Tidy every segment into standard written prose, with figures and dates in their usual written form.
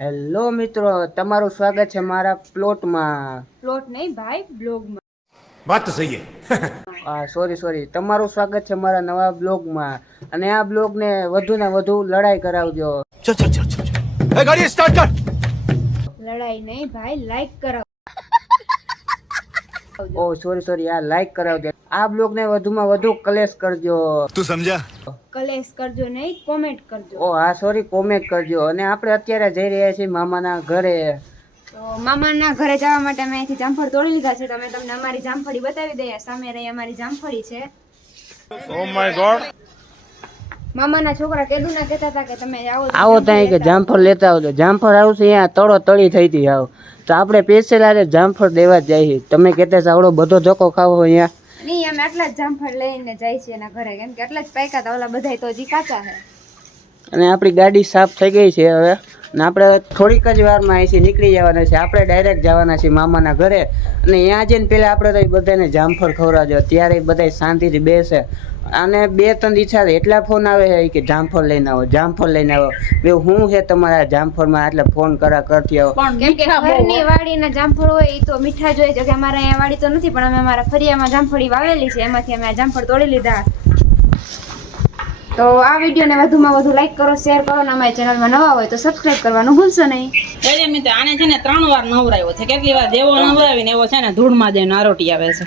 Hello મિત્રો, તમારું સ્વાગત છે મારા પ્લોટમાં. પ્લોટ નહીં ભાઈ, બ્લોગમાં. વાત તો સહી સોરી, તમારું સ્વાગત છે મારા નવા બ્લોગમાં. અને આ બ્લોગને વધુ ને વધુ લડાઈ કરાવજો. ચલ ગાડી સ્ટાર્ટ કર. લડાઈ નહીં ભાઈ, લાઈક કરાવો. સોરી, આ લાઈક કરાવજો. આ બ્લોગને વધુમાં વધુ ક્લેશ કરજો. તું સમજા? કલેશ કરજો નહીં, કોમેન્ટ કરજો. સોરી, કોમેન્ટ કરજો. અને આપણે અત્યારે જઈ રહ્યા છીએ મામાના ઘરે. તો મામાના ઘરે જવા માટે અમે અહીંથી જામફળ તોડી લીધા છે. તમે તમને અમારી જામફળી બતાવી દઈએ. સામે રહી અમારી જામફળી છે. Oh my God. મામાના છોકરા કેદુના કહેતા હતા કે તમે આવો ત્યાં કે જામફળ લેતા આવજો. જામફળ આવશે અહીંયા તળો તળી થઈ હતી આવ. તો આપણે પેસેલ આજે જામફળ દેવા જ જઈએ. તમે કહેતા આવડો બધો ધોકો ખાવો અહીંયા નહીં, અમે આટલા જ જામફળ લઈને જાય છે એના ઘરે, કેમ કે આટલા જ પાક્યા હતા. ઓલા બધા તો હજી કાચા છે. અને આપણી ગાડી સાફ થઈ ગઈ છે હવે. અને આપણે થોડીક જ વારમાં અહીંથી નીકળી જવાના છે. આપણે ડાયરેક્ટ જવાના છીએ મામાના ઘરે. અને ત્યાં જઈને પહેલાં આપણે તો બધાને જામફળ ખવડાવજો. ત્યારે બધા શાંતિથી બેસે. અને 2-3 ઈચ્છા એટલા ફોન આવે છે કે જામફળ લઈને આવો, જામફળ લઈને આવો. બે હું છે તમારા જામફળમાં એટલે ફોન કરતી આવો. કેમ કે ઘરની વાડીના જામફળ હોય એ તો મીઠા જ હોય છે. કે અમારે અહીંયા વાડી તો નથી, પણ અમે અમારા ફરિયામાં જામફળી વાવેલી છે. એમાંથી અમે આ જામફળ તોડી લીધા. તો આ વિડીયોને વધુમાં વધુ લાઈક કરો, શેર કરો અને અમારી ચેનલમાં નવા હોય તો સબસ્ક્રાઇબ કરવાનું ભૂલશો નહીં. એટલે મિત્રો આને છે ને 3 વાર નવરાવ્યો છે. કેટલી વાર જેવો નવરાવીને એવો છે ને ધૂળમાં જઈને આરોટી આવે છે.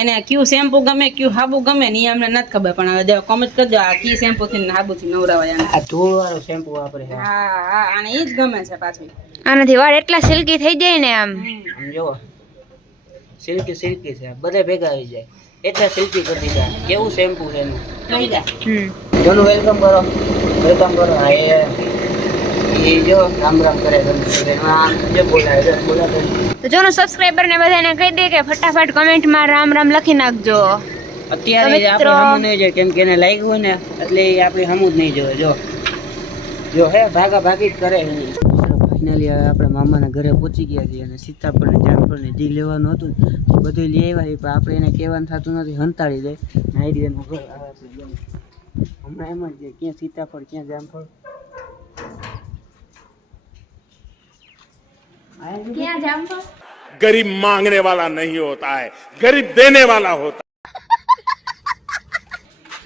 એને ક્યુ શેમ્પુ ગમે, ક્યુ હાબુ ગમે ને એ અમને નથી ખબર, પણ હવે કોમેન્ટ કરજો આ કી શેમ્પુ થી હાબુ થી નવરાવાય. આ ધૂળ વાળો શેમ્પુ વાપરે છે. હા, આને ઈ જ ગમે છે પાછું. આનાથી વાળ એટલા સિલ્કી થઈ જાય ને આમ જો સિલ્કી છે. બધે ભેગા આવી જાય એટલે સિલ્કી કરી દીધા. કેવું શેમ્પુ છે એનું. થઈ જાય. જોનું વેલકમ કરો. હા એ જો રામ કરે. જે બોલાવે તો જોનો સબસ્ક્રાઇબર ને બધાને કહી દે કે ફટાફટ કમેન્ટમાં રામ રામ લખી નાખજો. અત્યારે આપણે સામું નહીં જોઈએ, કેમ કે એને લાગ્યું હોય ને એટલે આપણે સામું જ નહીં જોવે. જો હે ભાગી જ કરે. ફાઇનલી હવે આપણે મામાના ઘરે પહોંચી ગયા છીએ. અને સીતાફળ ને જામફળ ને જે લેવાનું હતું ને બધું લઈ આવ્યા, પણ આપણે એને કહેવાનું થતું નથી, હંતાડી જાય. નાઈ એનું ઘર આવે છે. હમણાં એમ જ ક્યાં સીતાફળ ક્યાં જામફળ. ક્યાં જામફળ? गरीब मांगने वाला नहीं होता है, गरीब देने वाला होता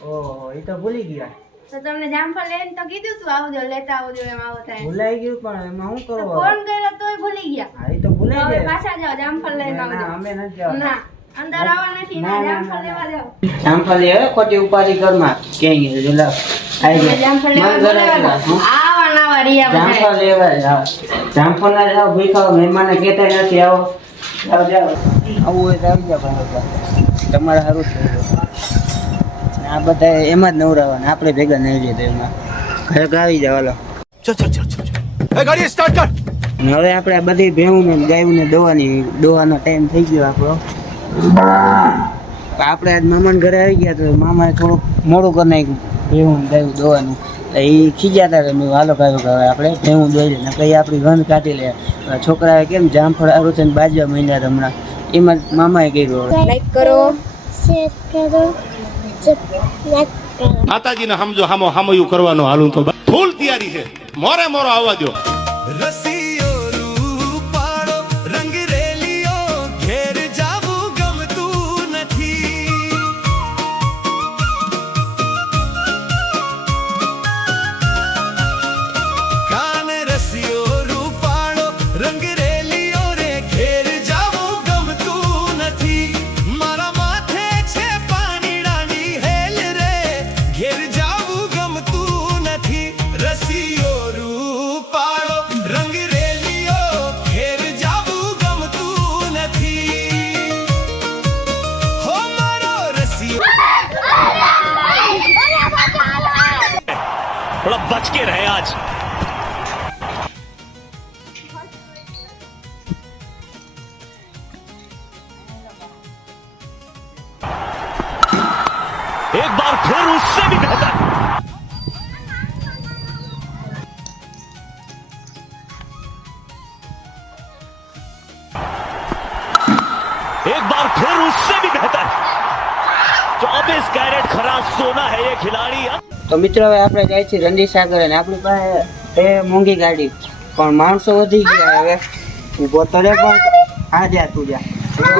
ઓહો, એ તો ભૂલી ગયા. તો તમને જામફળ લઈને તો કીધું તું આવજો, લેતા આવજો, એમ આવો થાય. ભૂલાઈ ગયું, પણ એમાં શું કરવું? ફોન કર્યો તોય ભૂલી ગયા. હા, એ તો ભૂલાઈ હવે જાય. પાછા જાઓ, જામફળ લઈને આવજો. અમે નથી જવા. ના, અંદર આવવા નથી, ના જામફળ લેવા જાઓ. જામફળ લે ખોટી ઉપાડી ઘરમાં ક્યાંય ગયું જો આવી ગયા. જામફળ લેવા બોલાવ્યા. આવા નવા રિયા બધા. જામફળ લેવા જાવ. જામફળ ના જાવ ભૂખ્યા મહેમાને કહેતા નથી આવો. જાવ આવું હોય તો આવી જાવ ભાઈ. તમારે સારું થઈ ગયું. આ બધા એમાં જ નવરાવાના, આપણે ભેગા નહીં જઈએ એમાં. ઘરે આવી જાવ. હાલો चल गाड़ी स्टार्ट कर. હવે આપણે આ બધી ભેવું ને ગાયું ને દોવાનો ટાઈમ થઈ ગયો આપણો. આપણે આજ મામાના ઘરે આવી ગયા તો મામાએ થોડુંક મોડું કરી નાખ્યું ભેવું ગાયું દોવાનું. એ ખીજાતા હતા. મેં હાલો ભાઈ હવે આપણે ભેવું દોઈ લે ને કઈ આપણી ગંધ કાઢી લે. છોકરાએ કેમ જામફળ આરું છે ને બાજવા મહિના હમણાં એમાં મામાએ કર્યું. લાઈક કરો, શેર કરો, માતાજીને સમજો હામયું કરવાનો હાલું તો ફૂલ તૈયારી છે. મોરે મોરો આવવા દો. थोड़ा बच के रहे आज. एक बार फिर उससे भी बेहतर. एक बार फिर उससे भी बेहतर. 24 कैरेट खरा सोना है ये खिलाड़ी. તો મિત્રો હવે આપણે જાય છીએ રંડી સાગર. અને આપણી પાસે એ મોંઘી ગાડી પણ માણસો વધી ગયા હવે ઊભો તરે પણ આ જા તું જા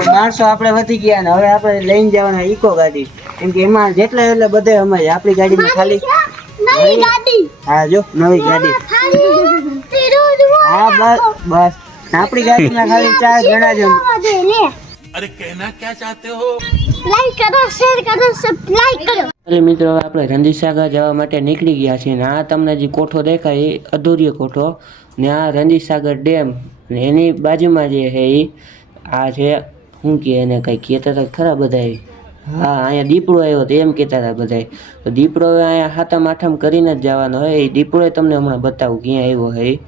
માણસો આપણે વધી ગયા ને હવે આપણે લઈને જવાના ઇકો ગાડી કેમ કે એમાં જેટલા એટલે બધે અમે આપણી ગાડીમાં ખાલી નવી ગાડી હા જો નવી ગાડી હા બસ બસ આપણી ગાડીમાં ખાલી 4 જણા જ લે અરે કહેના ક્યા ચાહતે હો લાઈક કરો શેર કરો સબસ્ક્રાઇબ કરો એટલે મિત્રો હવે આપણે રંજીસાગર જવા માટે નીકળી ગયા છીએ ને આ તમને જે કોઠો દેખાય એ અધૂરિયો કોઠો ને આ રંજીસાગર ડેમ ને એની બાજુમાં જે છે એ આ છે શું કહે એને કંઈ કહેતા હતા ખરા બધા હા અહીંયા દીપડો આવ્યો તો એમ કહેતા હતા બધા તો દીપડો હવે અહીંયા હાથમ આઠમ કરીને જ જવાનો હોય એ દીપડો તમને હમણાં બતાવું ક્યાં આવ્યો હોય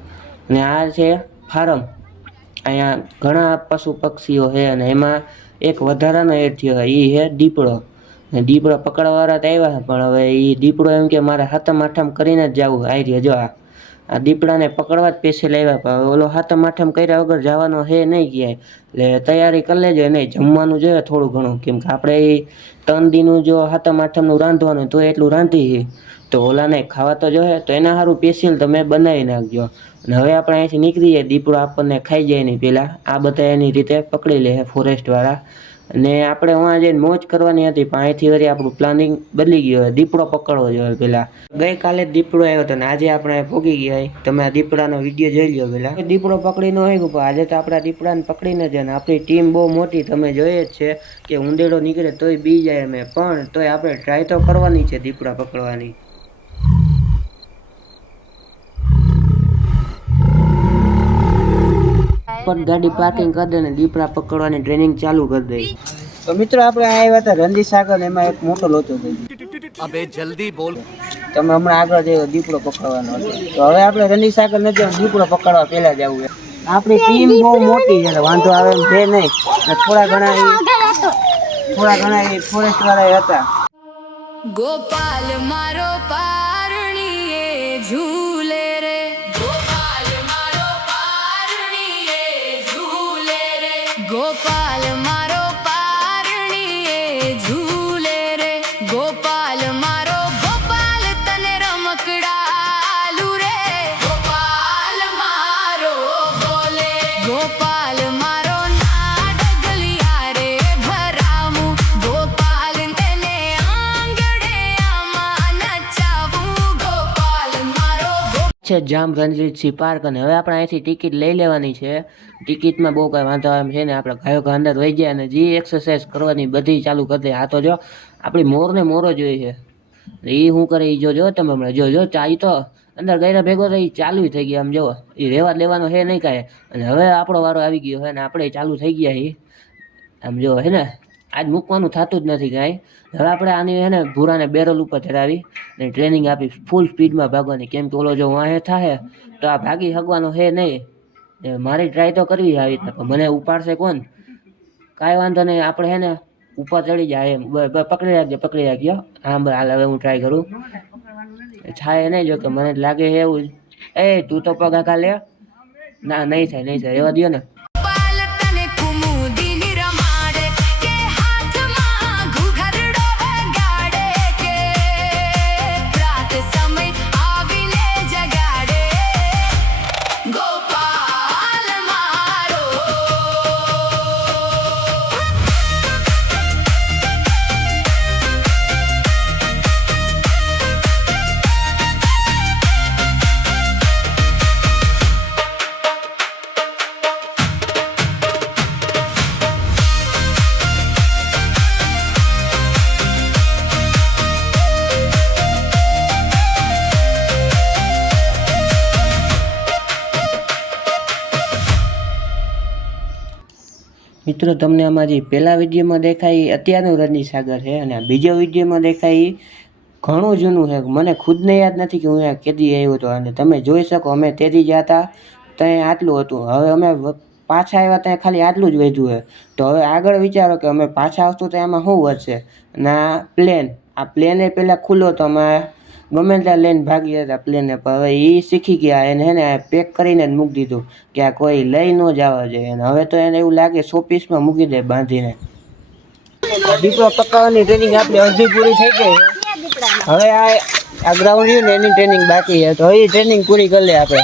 અને આ છે ફાર્મ અહીંયા ઘણા પશુ પક્ષીઓ છે અને એમાં એક વધારાનો એડ થયો હોય એ છે દીપડો ને દીપડો પકડવાવાળા તો આવ્યા પણ હવે એ દીપડો એમ કે મારે હાથમ આઠમ કરીને જ જવું આવી રહ્યો જો આ દીપડાને પકડવા જ સ્પેશિયલ આવ્યા પણ ઓલો હાથમ આઠમ કર્યા વગર જવાનો છે નહીં ક્યાંય એટલે તૈયારી કરી લેજો નહીં જમવાનું જોઈએ થોડું ઘણું કેમ કે આપણે એ 3 દીનું જો હાથમ આઠમનું રાંધવાનું તો એટલું રાંધી તો ઓલાને ખાવા તો જોઈએ તો એના સારું સ્પેશિયલ તમે બનાવી નાખજો અને હવે આપણે અહીંથી નીકળી જાય દીપડો આપણને ખાઈ જાય નહીં પહેલાં આ બધા એની રીતે પકડી લે ફોરેસ્ટવાળા અને આપણે વहाँ જઈને મોજ કરવાની હતી પણ અહીંથી વળી આપણું પ્લાનિંગ બદલી ગયું હોય દીપડો પકડવો જોઈએ પહેલાં ગઈકાલે દીપડો આવ્યો હતો ને આજે આપણે ભોગી ગયા તમે આ દીપડાનો વિડીયો જોઈ લો પહેલાં દીપડો પકડી ન હોય પણ આજે તો આપણે દીપડાને પકડીને જાય ને આપણી ટીમ બહુ મોટી તમે જોઈએ જ છે કે ઊંધેડો નીકળે તોય બી જાય અમે પણ તોય આપણે ટ્રાય તો કરવાની છે દીપડા પકડવાની પર ગાડી પાર્કિંગ કરી દે ને દીપડા પકડવાની ટ્રેનિંગ ચાલુ કરી દે તો મિત્રો આપણે આવ્યા હતા રંજીસાગર એમાં એક મોટો લોચો થઈ ગયો અબે જલ્દી બોલ તમે હમણાં આગળ જઈ દીપડો પકડવાનો હતો તો હવે આપણે રંજીસાગર ન જવું દીપડો પકડવા પહેલા જવું આપણી ટીમ બહુ મોટી છે વાંધો આવે એમ છે નહીં થોડા ઘણા ફોરેસ્ટ વાળા હતા ગોપાલ મારો પારણીએ ઝૂલે રે ગોપાલ મારો પારણીએ ઝૂલે રે ગોપાલ મારો પારણીએ ઝૂલે રે ગોપાલ મારો ગોપાલ તને રમકડાલુ રે ગોપાલ મારો બોલે ગોપાલ મારો નાડગલિયા રે ભરામું ગોપાલ તને આંગણે આમાં નચાવું ગોપાલ મારો છે જામ રણજીતસિંહ પાર્ક અને હવે આપણે અહીંથી ટિકિટ લઈ લેવાની છે ટિકિટમાં બહુ કાંઈ વાંધો એમ છે ને આપણે ગાયો અંદર વહી જાય અને જે એક્સરસાઇઝ કરવાની બધી ચાલુ કરી દે આ તો જો આપણી મોરને મોરો જોઈએ છે એ શું કરે એ જોજો તમે હમણાં જોજો ચાઈ તો અંદર ગયેલા ભેગો તો એ ચાલુ થઈ ગયા આમ જો એ રહેવા લેવાનો છે નહીં કાંઈ અને હવે આપણો વારો આવી ગયો છે ને આપણે ચાલુ થઈ ગયા એ આમ જો હે ને આજ મૂકવાનું થતું જ નથી કાંઈ હવે આપણે આની હે ને ભૂરાને બેરલ ઉપર ચડાવી ને ટ્રેનિંગ આપી ફૂલ સ્પીડમાં ભાગવાની કેમ કે ઓલો જો વાંહે થાય તો આ ભાગી શકવાનો છે નહીં મારી ટ્રાય તો કરવી આવી રીતના પણ મને ઉપાડશે કોણ કાંઈ વાંધો નહીં આપણે હે ને ઉપર ચડી જાય એમ પકડી રાખજો હા બરાબર હાલ હવે હું ટ્રાય કરું થાય નહીં જો કે મને લાગે છે એવું એ તું તો પગ આખા લે ના નહીં થાય રહેવા દો ને ગોપાલ તને કુમુદિની રમાડે કે હાથમાં ઘૂઘરડો વગાડે કે રાત સમય આવીને જગાડે ગોપાલ મારો મિત્રો તમને અમારી પહેલા વિડીયોમાં દેખાય અત્યારનું રણજીસાગર છે અને આ બીજો વિડીયોમાં દેખાય ઘણું જૂનું છે મને ખુદને યાદ નથી કે હું કેદી આવ્યો હતો અને તમે જોઈ શકો અમે તેથી જ હતા ત્યાં આટલું હતું હવે અમે પાછા આવ્યા ત્યાં ખાલી આટલું જ વધ્યું છે તો હવે આગળ વિચારો કે અમે પાછા આવશું તો એમાં શું વધશે અને આ પ્લેન પહેલાં ખુલ્લો હતો અમે ગમે ત્યાં લઈને ભાગી હતા પ્લેને પર હવે એ શીખી ગયા એને હે ને પેક કરીને જ મૂકી દીધું કે આ કોઈ લઈ ન જવા જોઈએ અને હવે તો એને એવું લાગે શોપીસમાં મૂકી દે બાંધીને દીપડો પકડવાની ટ્રેનિંગ આપણી અડધી પૂરી થઈ ગઈ હવે આ ગ્રાઉન્ડ રહ્યું ને એની ટ્રેનિંગ બાકી છે તો એ ટ્રેનિંગ પૂરી કરી લે આપણે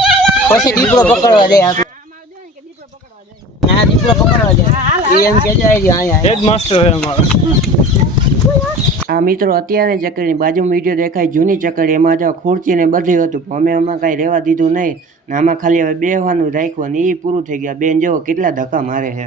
પછી દીપડો પકડવા જાય આપણે. હા દીપડો પકડવા જાય. એમ કે જાય અહીંયા હેડ માસ્ટર છે અમારો. આ મિત્રો અત્યારે ચકડીની બાજુમાં વિડીયો દેખાય જૂની ચકડી, એમાં જો ખુરચી ને બધું હતું, પણ અમે એમાં કાંઈ રહેવા દીધું નહીં ને આમાં ખાલી હવે બેહવાનું રાખ્યું ને એ પૂરું થઈ ગયા. બેન જેવો કેટલા ધક્કા મારે છે.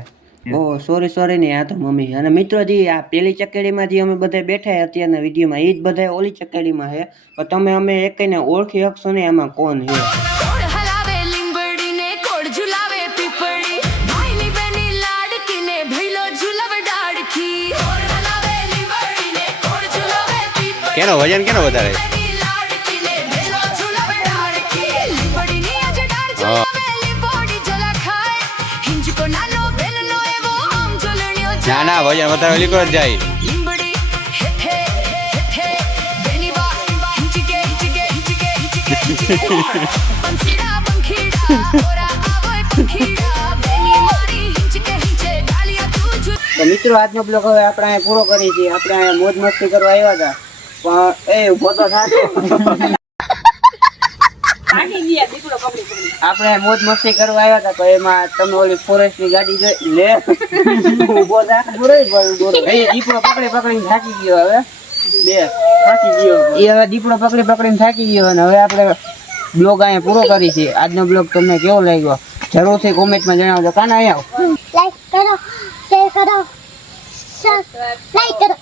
ઓહ સોરી ને આ તો મમ્મી. અને મિત્રો જે આ પેલી ચકડીમાં જે અમે બધા બેઠા અત્યારના વિડીયોમાં એ જ બધા ઓલી ચકડીમાં છે, પણ અમે એકને ઓળખી શકશો ને એમાં કોણ છે. કોડ હલાવે લીંબડીને કોડ ઝુલાવે પીપળી ભાઈની બેની લાડકીને ભઈલો ઝુલાવે ડાડકી કોડ હલાવે લીંબડીને કોડ ઝુલાવે પીપળી કેનો વજન કેનો વધારે બેની લાડકીને ભઈલો ઝુલાવે ડાડકી લીંબડીની આજે ડાળ ઝુલાવે લીંબડી જલા ખાય હિંચકો નાનો બેલનો એવો આમ ઝુલણ્યો ના ના વજન વધારે લીકો જ જાય લીંબડી હે હે બેની બા હિંચકે પંખીડા પંખીડા ઓરા આવે પંખીડા બેની મારી હિંચકે હિંચે ડાલિયા તું ઝુ તો મિત્રો આજનો બ્લોગ હવે આપણે અહીંયા પૂરો કરી છીએ. આપણે અહીંયા મોજ મસ્તી કરવા આવ્યા હતા, પણ એ ઉભો તો થાતો. આપણે મોજ મસ્તી કરવા આવ્યા હતા, તો એમાં તમે ઓલી ફોરેસ્ટ ની ગાડી જોઈ લે ઉભો થા દીપડો પકડીને થાકી ગયો. હવે થાકી ગયો એ હવે દીપડો પકડીને થાકી ગયો. અને હવે આપણે બ્લોગ અહીંયા પૂરો કરી છે. આજનો બ્લોગ તમને કેવો લાગ્યો જરૂરથી કોમેન્ટમાં જણાવજો. કાના અહીંયા આવો. લાઈક કરો, શેર કરો, સબસ્ક્રાઇબ કરો.